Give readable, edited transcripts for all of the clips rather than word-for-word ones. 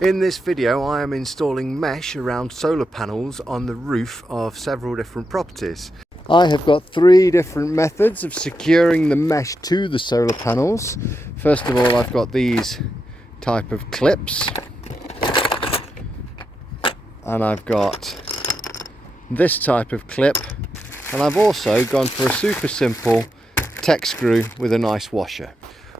In this video I am installing mesh around solar panels on the roof of several different properties. I have got three different methods of securing the mesh to the solar panels. First of all, I've got these type of clips, and I've got this type of clip, and I've also gone for a super simple tech screw with a nice washer.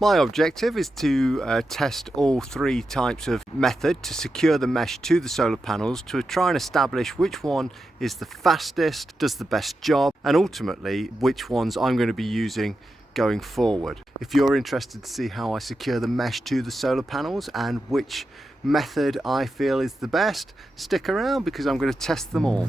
My objective is to test all three types of method to secure the mesh to the solar panels, to try and establish which one is the fastest, does the best job, and ultimately which ones I'm going to be using going forward. If you're interested to see how I secure the mesh to the solar panels and which method I feel is the best, stick around because I'm going to test them all.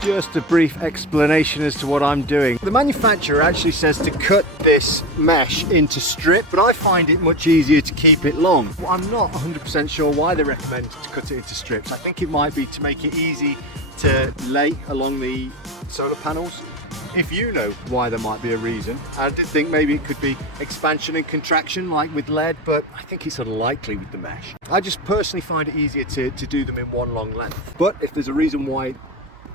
Just a brief explanation as to what I'm doing. The manufacturer actually says to cut this mesh into strip, but I find it much easier to keep it long. I'm not 100% sure why they recommend to cut it into strips. I think it might be to make it easy to lay along the solar panels. If you know why, there might be a reason. I did think maybe it could be expansion and contraction like with lead, but I think it's unlikely with the mesh. I just personally find it easier to do them in one long length. But if there's a reason why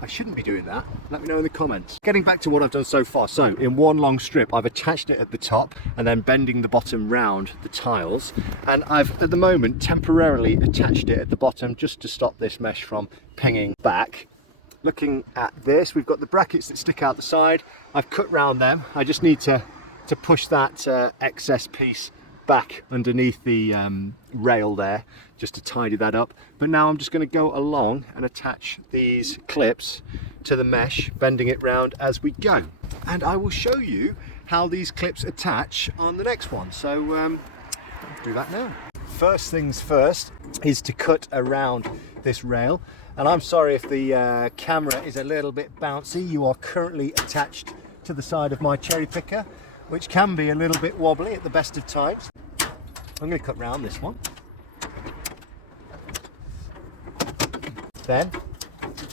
I shouldn't be doing that, let me know in the comments. Getting back to what I've done so far, so in one long strip I've attached it at the top and then bending the bottom round the tiles, and I've at the moment temporarily attached it at the bottom just to stop this mesh from pinging back. Looking at this, we've got the brackets that stick out the side. I've cut round them. I just need to push that excess piece back underneath the rail there just to tidy that up. But now I'm just going to go along and attach these clips to the mesh, bending it round as we go, and I will show you how these clips attach on the next one. So I'll do that now. First things first is to cut around this rail, and I'm sorry if the camera is a little bit bouncy. You are currently attached to the side of my cherry picker, which can be a little bit wobbly at the best of times. I'm going to cut round this one. Then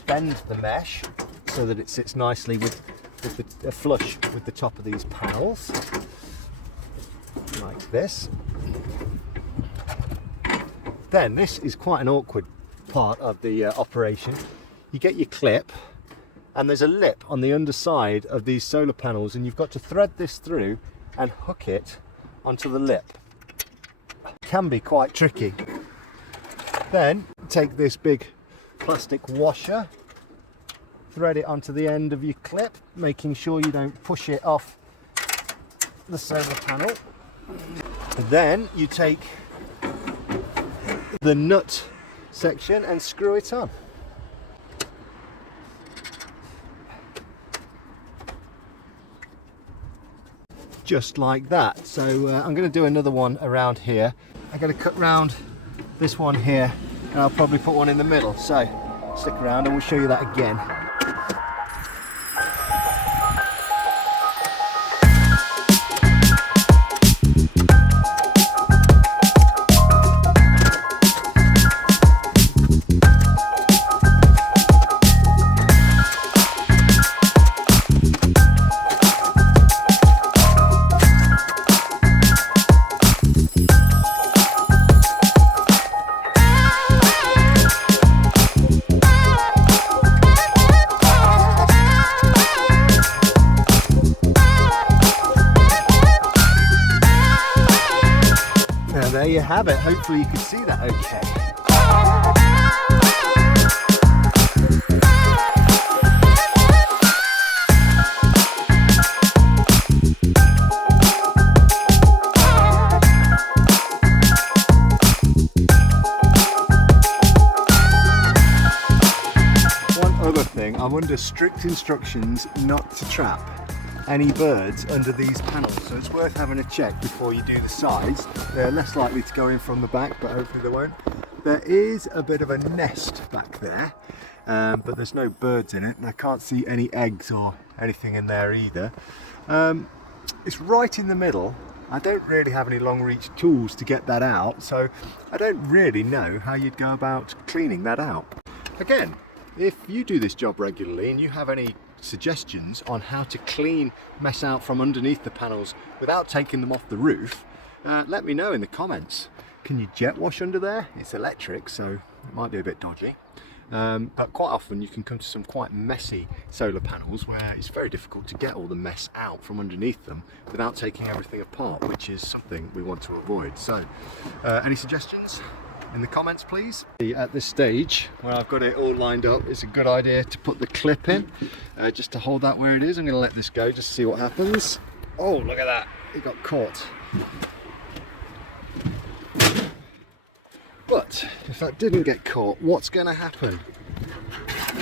bend the mesh so that it sits nicely with the flush with the top of these panels, like this. Then this is quite an awkward part of the operation. You get your clip, and there's a lip on the underside of these solar panels, and you've got to thread this through and hook it onto the lip. Can be quite tricky. Then take this big plastic washer, thread it onto the end of your clip, making sure you don't push it off the solar panel. Then you take the nut section and screw it on. Just like that. So I'm going to do another one around here. I'm going to cut round this one here, and I'll probably put one in the middle. So stick around and we'll show you that again. There you have it. Hopefully you can see that okay. One other thing, I'm under strict instructions not to trap any birds under these panels, so it's worth having a check before you do the sides. They're less likely to go in from the back, but hopefully they won't. There is a bit of a nest back there, but there's no birds in it, and I can't see any eggs or anything in there either. It's right in the middle. I don't really have any long reach tools to get that out, so I don't really know how you'd go about cleaning that out. Again, if you do this job regularly and you have any suggestions on how to clean mess out from underneath the panels without taking them off the roof, let me know in the comments. Can you jet wash under there? It's electric, so it might be a bit dodgy. But quite often you can come to some quite messy solar panels where it's very difficult to get all the mess out from underneath them without taking everything apart, which is something we want to avoid. So any suggestions in the comments, please? At this stage where I've got it all lined up, it's a good idea to put the clip in just to hold that where it is. I'm going to let this go just to see what happens. Oh, look at that, it got caught. But if that didn't get caught, what's going to happen?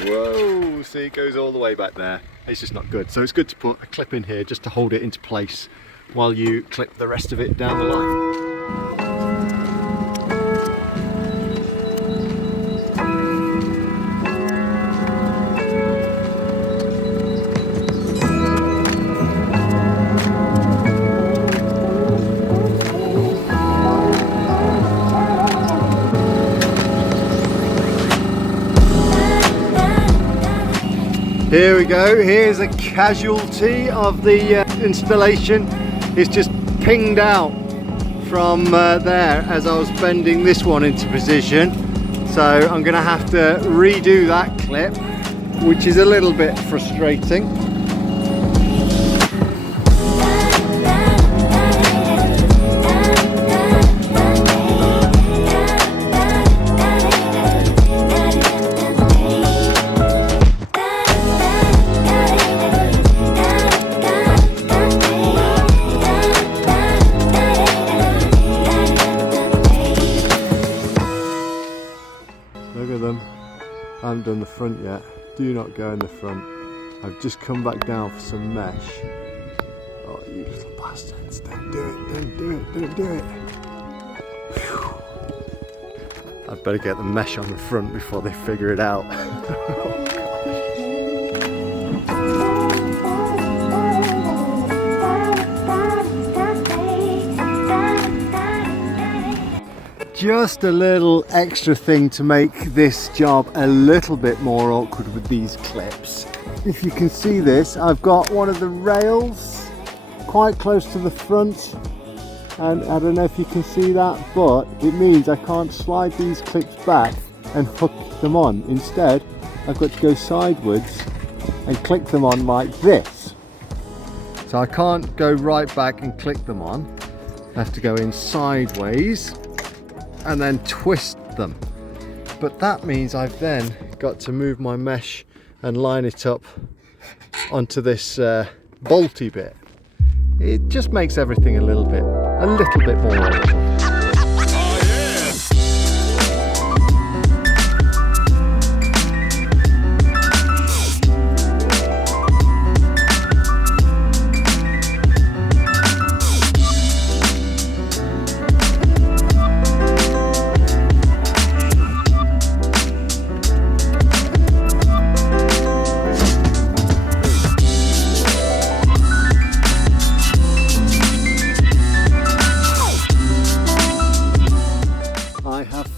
Whoa, see, it goes all the way back there. It's just not good. So it's good to put a clip in here just to hold it into place while you clip the rest of it down the line. Here we go, here's a casualty of the installation. It's just pinged out from there as I was bending this one into position. So I'm going to have to redo that clip, which is a little bit frustrating. Look at them. I haven't done the front yet. Do not go in the front. I've just come back down for some mesh. Oh, you little bastards. Don't do it, don't do it, don't do it. Whew. I'd better get the mesh on the front before they figure it out. Just a little extra thing to make this job a little bit more awkward with these clips. If you can see this, I've got one of the rails quite close to the front, and I don't know if you can see that, but it means I can't slide these clips back and hook them on. Instead, I've got to go sideways and click them on like this. So I can't go right back and click them on. I have to go in sideways and then twist them. But that means I've then got to move my mesh and line it up onto this bolty bit. It just makes everything a little bit more awkward.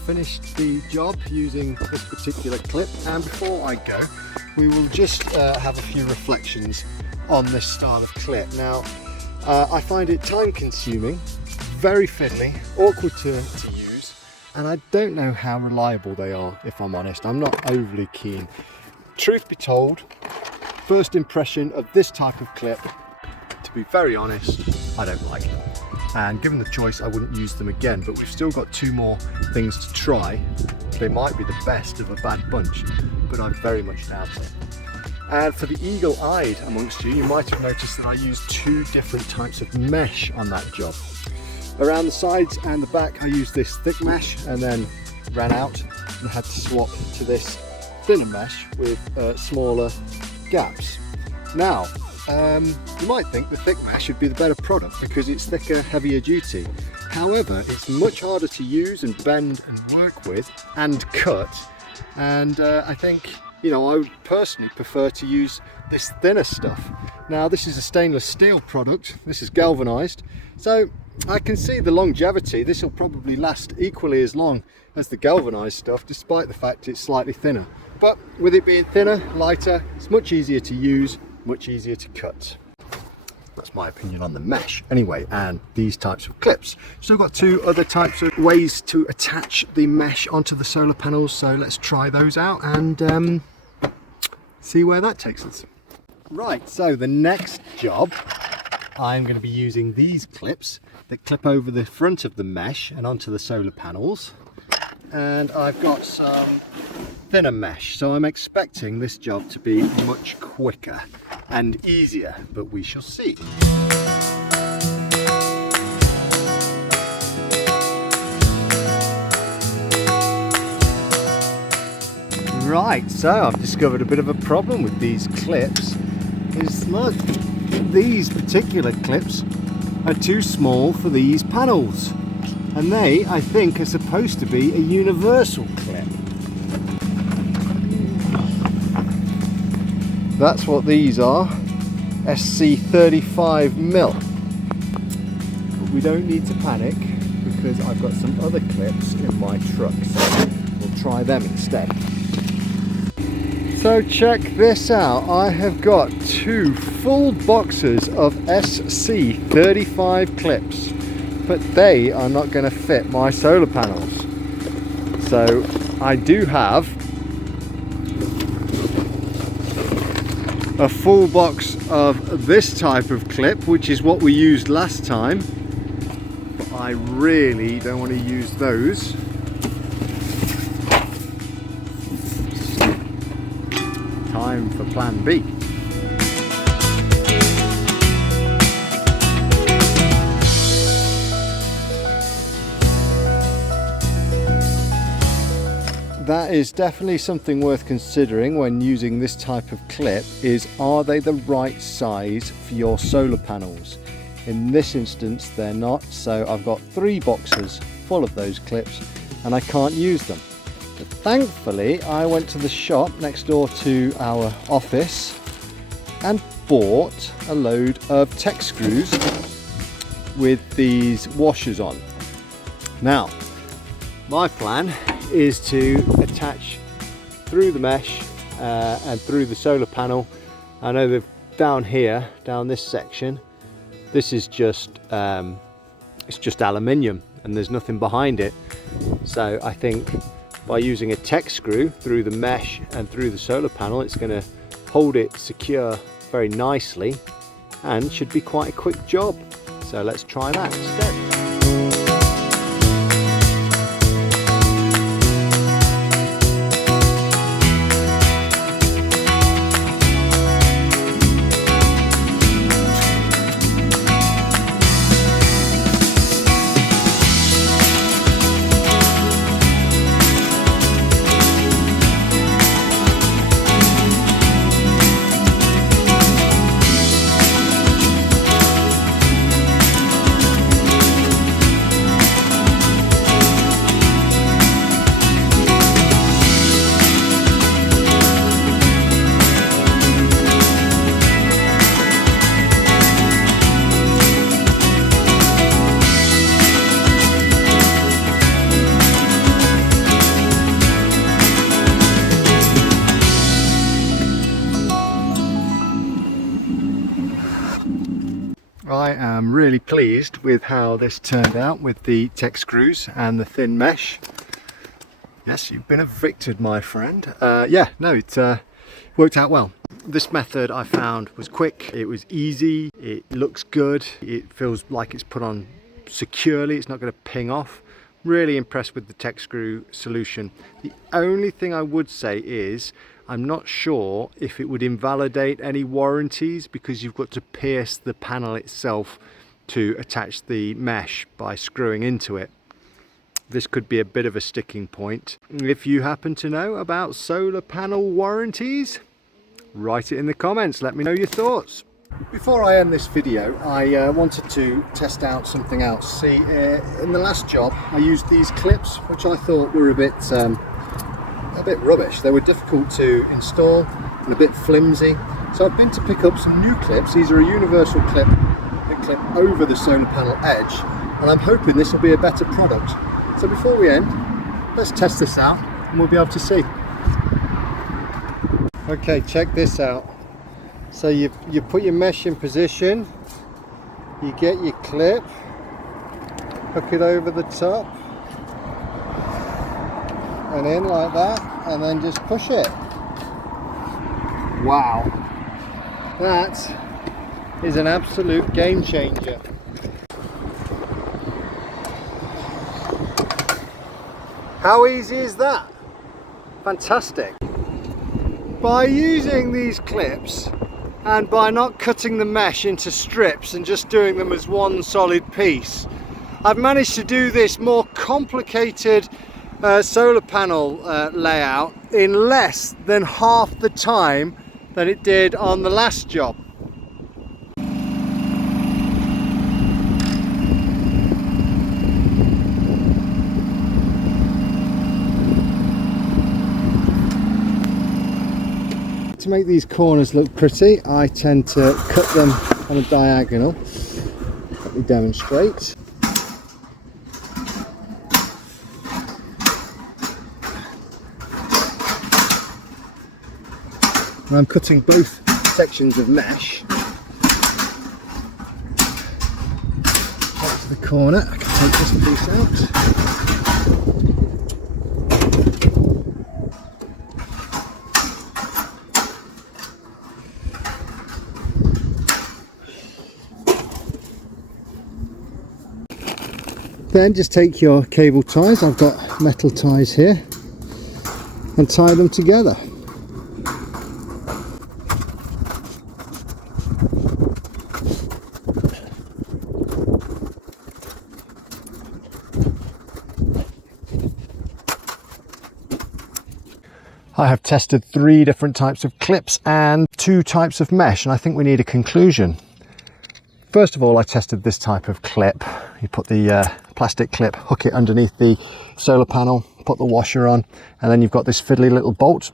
Finished the job using this particular clip, and before I go we will just have a few reflections on this style of clip. Now I find it time consuming, very fiddly, awkward to use, and I don't know how reliable they are, if I'm honest. I'm not overly keen. Truth be told, first impression of this type of clip, to be very honest, I don't like them. And given the choice, I wouldn't use them again, but we've still got two more things to try. They might be the best of a bad bunch, but I very much doubt it. And for the eagle-eyed amongst you, you might have noticed that I used two different types of mesh on that job. Around the sides and the back, I used this thick mesh and then ran out and had to swap to this thinner mesh with smaller gaps. Now, You might think the thick mesh would be the better product because it's thicker, heavier duty. However, it's much harder to use and bend and work with and cut. And I think, I would personally prefer to use this thinner stuff. Now, this is a stainless steel product. This is galvanized. So I can see the longevity. This will probably last equally as long as the galvanized stuff, despite the fact it's slightly thinner. But with it being thinner, lighter, it's much easier to use, much easier to cut. That's my opinion on the mesh anyway, and these types of clips. So I've got two other types of ways to attach the mesh onto the solar panels, so let's try those out and see where that takes us. Right, so the next job, I'm going to be using these clips that clip over the front of the mesh and onto the solar panels. And I've got some thinner mesh, so I'm expecting this job to be much quicker and easier, but we shall see. Right, so I've discovered a bit of a problem with these clips. Is look, these particular clips are too small for these panels, and they, I think, are supposed to be a universal clip. That's what these are, SC 35mm. But we don't need to panic because I've got some other clips in my truck, so we'll try them instead. So check this out, I have got two full boxes of SC 35 clips, but they are not going to fit my solar panels. So I do have a full box of this type of clip, which is what we used last time, but I really don't want to use those. Time for plan B. That is definitely something worth considering when using this type of clip, is are they the right size for your solar panels? In this instance they're not, so I've got 3 boxes full of those clips and I can't use them. But thankfully I went to the shop next door to our office and bought a load of tech screws with these washers on. Now my plan is to attach through the mesh and through the solar panel. I know that down here, down this section, this is just it's just aluminium and there's nothing behind it. So I think by using a tech screw through the mesh and through the solar panel, it's going to hold it secure very nicely and should be quite a quick job. So let's try that instead. I am really pleased with how this turned out with the tech screws and the thin mesh. Yes, you've been evicted, my friend. It worked out well. This method I found was quick, it was easy, it looks good, it feels like it's put on securely, it's not going to ping off. Really impressed with the tech screw solution. The only thing I would say is I'm not sure if it would invalidate any warranties because you've got to pierce the panel itself to attach the mesh by screwing into it. This could be a bit of a sticking point. If you happen to know about solar panel warranties, write it in the comments, let me know your thoughts. Before I end this video, I wanted to test out something else. See, in the last job I used these clips, which I thought were a bit rubbish. They were difficult to install and a bit flimsy. So I've been to pick up some new clips. These are a universal clip that clip over the solar panel edge, and I'm hoping this will be a better product. So before we end, let's test this out and we'll be able to see. Okay, check this out. So you put your mesh in position, you get your clip, hook it over the top and in like that, and then just push it. Wow, that is an absolute game changer. How easy is that? Fantastic. By using these clips and by not cutting the mesh into strips and just doing them as one solid piece, I've managed to do this more complicated solar panel layout in less than half the time than it did on the last job. To make these corners look pretty, I tend to cut them on a diagonal. Let me demonstrate. And I'm cutting both sections of mesh. That's the corner. I can take this piece out. Then just take your cable ties, I've got metal ties here, and tie them together. I have tested 3 different types of clips and 2 types of mesh, and I think we need a conclusion. First of all, I tested this type of clip. You put the plastic clip, hook it underneath the solar panel, put the washer on, and then you've got this fiddly little bolt.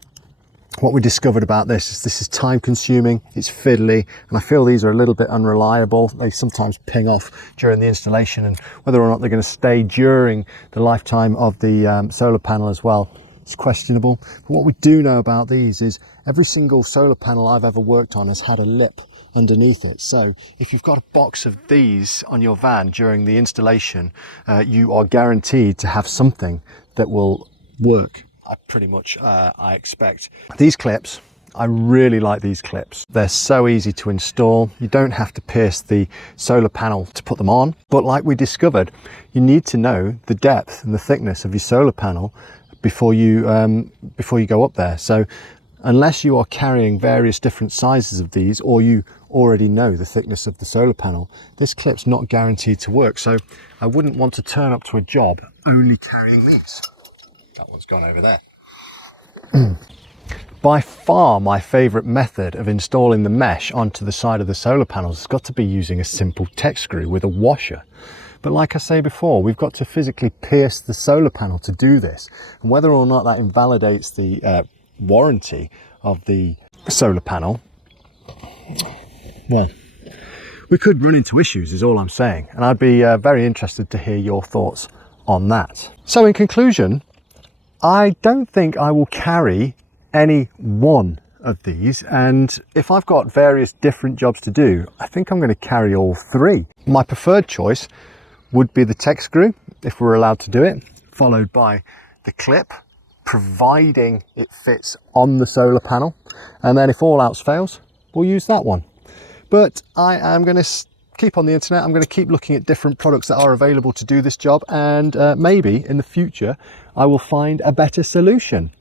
What we discovered about this is time consuming, it's fiddly, and I feel these are a little bit unreliable. They sometimes ping off during the installation, and whether or not they're going to stay during the lifetime of the solar panel as well, it's questionable. But what we do know about these is every single solar panel I've ever worked on has had a lip underneath it. So if you've got a box of these on your van during the installation, you are guaranteed to have something that will work. I expect. These clips, I really like these clips. They're so easy to install. You don't have to pierce the solar panel to put them on. But like we discovered, you need to know the depth and the thickness of your solar panel before you go up there. So unless you are carrying various different sizes of these, or you already know the thickness of the solar panel, this clip's not guaranteed to work. So I wouldn't want to turn up to a job only carrying these. That one's gone over there. By far my favourite method of installing the mesh onto the side of the solar panels has got to be using a simple tech screw with a washer. But like I say before, we've got to physically pierce the solar panel to do this. And whether or not that invalidates the warranty of the solar panel, well, we could run into issues is all I'm saying. And I'd be very interested to hear your thoughts on that. So in conclusion, I don't think I will carry any one of these, and if I've got various different jobs to do, I think I'm going to carry all 3. My preferred choice would be the tech screw, if we're allowed to do it, followed by the clip, providing it fits on the solar panel, and then if all else fails, we'll use that one. But I am going to keep on the internet. I'm going to keep looking at different products that are available to do this job, and maybe in the future I will find a better solution.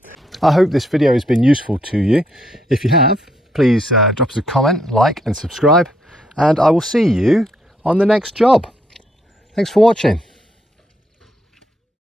I hope this video has been useful to you. If you have, please drop us a comment, like and subscribe, and I will see you on the next job. Thanks for watching.